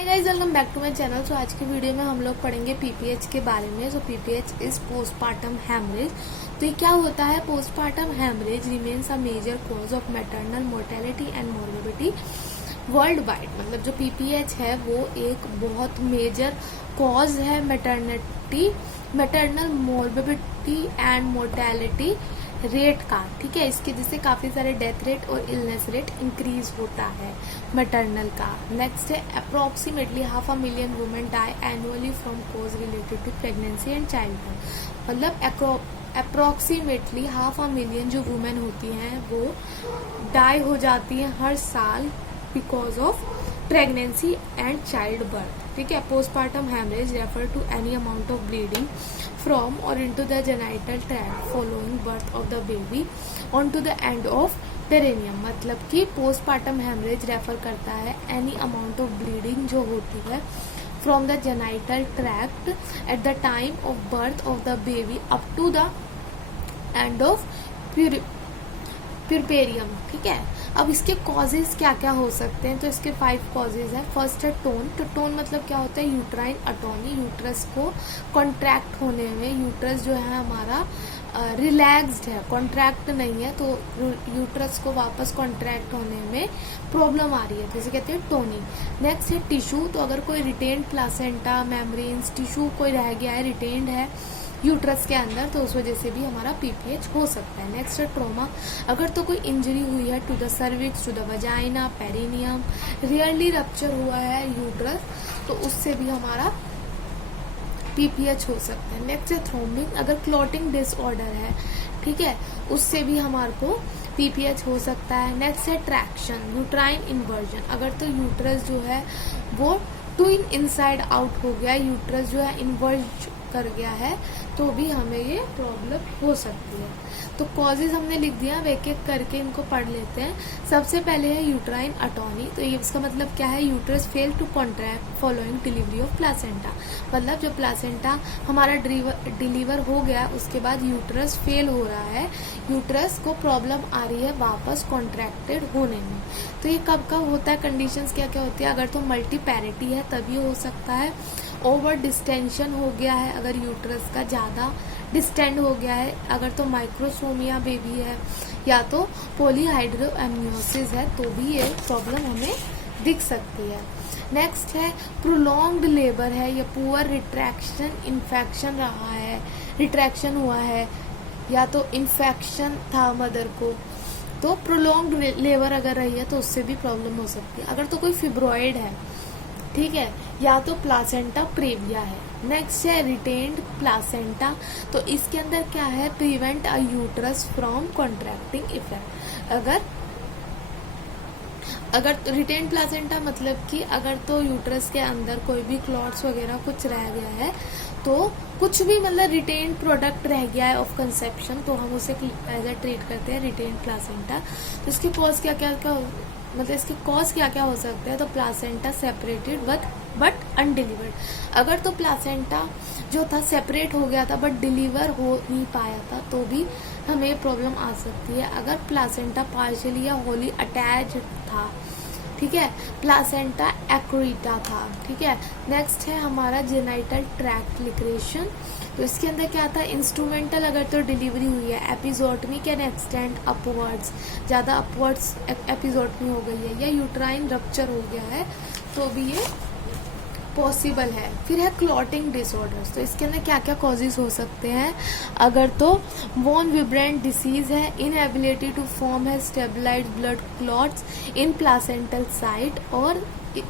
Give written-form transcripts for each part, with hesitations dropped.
Hi guys, welcome back to my channel. So आज की video में हम लोग पढ़ेंगे पीपीएच के बारे में। So PPH is postpartum haemorrhage. तो ये क्या होता है? Postpartum haemorrhage remains a major cause of maternal mortality and morbidity worldwide. मतलब जो पीपीएच है वो एक बहुत मेजर कॉज है maternal morbidity and mortality rate का। ठीक है, इसके जिससे काफी सारे डेथ रेट और इलनेस रेट इंक्रीज होता है मैटरनल का। नेक्स्ट है approximately 500,000 women die annually from cause related to pregnancy and childhood. मतलब अप्रोक्सीमेटली 500,000 जो वुमेन होती हैं वो डाई हो जाती हैं हर साल because of pregnancy and childbirth. ठीक है, postpartum haemorrhage refer to any amount of bleeding from or into the genital tract following birth of the baby onto the end of perineum। मतलब कि postpartum haemorrhage refer करता है any amount of bleeding जो होती है from the genital tract at the time of birth of the baby up to the end of puerperium. ठीक है, अब इसके कॉजेज क्या क्या हो सकते हैं? तो इसके 5 कॉजेज है। फर्स्ट है टोन। तो टोन मतलब क्या होता है? Uterine atony. यूट्रस को कॉन्ट्रैक्ट होने में, यूट्रस जो है हमारा रिलैक्स्ड है, कॉन्ट्रैक्ट नहीं है, तो यूट्रस को वापस कॉन्ट्रैक्ट होने में प्रॉब्लम आ रही है, जैसे कहते हैं टोनिंग। नेक्स्ट है टिश्यू। तो अगर कोई रिटेन्ड प्लासेंटा मेम्ब्रेन्स टिश्यू कोई रह गया है, रिटेन्ड है यूट्रस के अंदर, तो उस वजह से भी हमारा पीपीएच हो सकता है। नेक्स्ट है ट्रोमा। अगर तो कोई इंजरी हुई है to the cervix, to the vagina, perineum, rarely rupture हुआ है यूट्रस, तो उससे भी हमारा पीपीएच हो सकता है। नेक्स्ट है थ्रोम्बिंग। अगर क्लॉटिंग डिसऑर्डर है, ठीक है, उससे भी हमारे को पीपीएच हो सकता है। नेक्स्ट है ट्रैक्शन, यूट्राइन इन्वर्जन। अगर तो यूट्रस जो है वो ट्विन इनसाइड आउट हो गया, यूट्रस जो है इन्वर्ज कर गया है, तो भी हमें ये प्रॉब्लम हो सकती है। तो कॉजेज हमने लिख दिया, अब एक एक करके इनको पढ़ लेते हैं। सबसे पहले है यूट्राइन अटोनी। तो ये इसका मतलब क्या है? Uterus fail to contract following delivery of placenta. मतलब जो प्लासेंटा हमारा डिलीवर हो गया उसके बाद यूट्रस फेल हो रहा है, यूट्रस को प्रॉब्लम आ रही है वापस कॉन्ट्रैक्टेड होने में। तो ये कब कब होता है? कंडीशंस क्या क्या होती है? अगर तो मल्टीपैरिटी है तभी हो सकता है। ओवर डिस्टेंशन हो गया है, अगर यूट्रस का ज़्यादा डिस्टेंड हो गया है, अगर तो माइक्रोसोमिया बेबी है, या तो पॉलीहाइड्रोएमनियोसिस है, तो भी ये प्रॉब्लम हमें दिख सकती है। नेक्स्ट है प्रोलॉन्ग्ड लेबर है, या पुअर रिट्रैक्शन, इन्फेक्शन रहा है, रिट्रैक्शन हुआ है, या तो इन्फेक्शन था मदर को, तो प्रोलॉन्ग्ड लेबर अगर रही है तो उससे भी प्रॉब्लम हो सकती है। अगर तो कोई फिब्रॉइड है, ठीक है, या तो प्लासेंटा प्रेविया है। नेक्स्ट है रिटेन्ड प्लासेंटा। तो इसके अंदर क्या है? Prevent a uterus from contracting effect. अगर रिटेन प्लासेंटा मतलब कि अगर तो यूट्रस के अंदर कोई भी क्लॉट्स वगैरह कुछ रह गया है, तो कुछ भी मतलब रिटेन प्रोडक्ट रह गया है ऑफ कंसेप्शन, तो हम उसे एज ए ट्रीट करते हैं रिटेन प्लासेंटा। तो इसके कॉज क्या क्या मतलब इसके कॉज क्या क्या हो सकते हैं? तो प्लासेंटा सेपरेटेड बट अनडिलीवर्ड। अगर तो प्लासेंटा जो था सेपरेट हो गया था बट डिलीवर हो नहीं पाया था, तो भी हमें प्रॉब्लम आ सकती है। अगर प्लासेंटा पार्शियली या होली अटैच था, ठीक है, प्लासेंटा एक्रीटा था, ठीक है। नेक्स्ट है हमारा जेनाइटल ट्रैक्ट लिक्रेशन। तो इसके अंदर क्या था? इंस्ट्रूमेंटल अगर तो डिलीवरी हुई है, एपिजोटमी कैन एक्सटेंड अपवर्ड्स, ज़्यादा अपवर्ड्स एपिजोटमी हो गई है, या यूट्राइन रप्चर हो गया है, तो भी ये पॉसिबल है। फिर है क्लॉटिंग डिसऑर्डर्स। तो इसके अंदर क्या क्या कॉजेज हो सकते हैं? अगर तो वॉन विब्रेंट डिसीज है, इनएबिलिटी टू फॉर्म है stabilized blood clots in placental site, और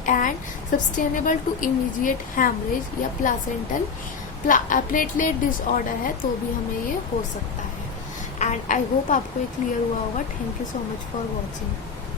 and sustainable to immediate haemorrhage, या प्लासेंटल प्लेटलेट डिसऑर्डर है, तो भी हमें ये हो सकता है। एंड आई होप आपको ये क्लियर हुआ होगा। Thank you so much for watching.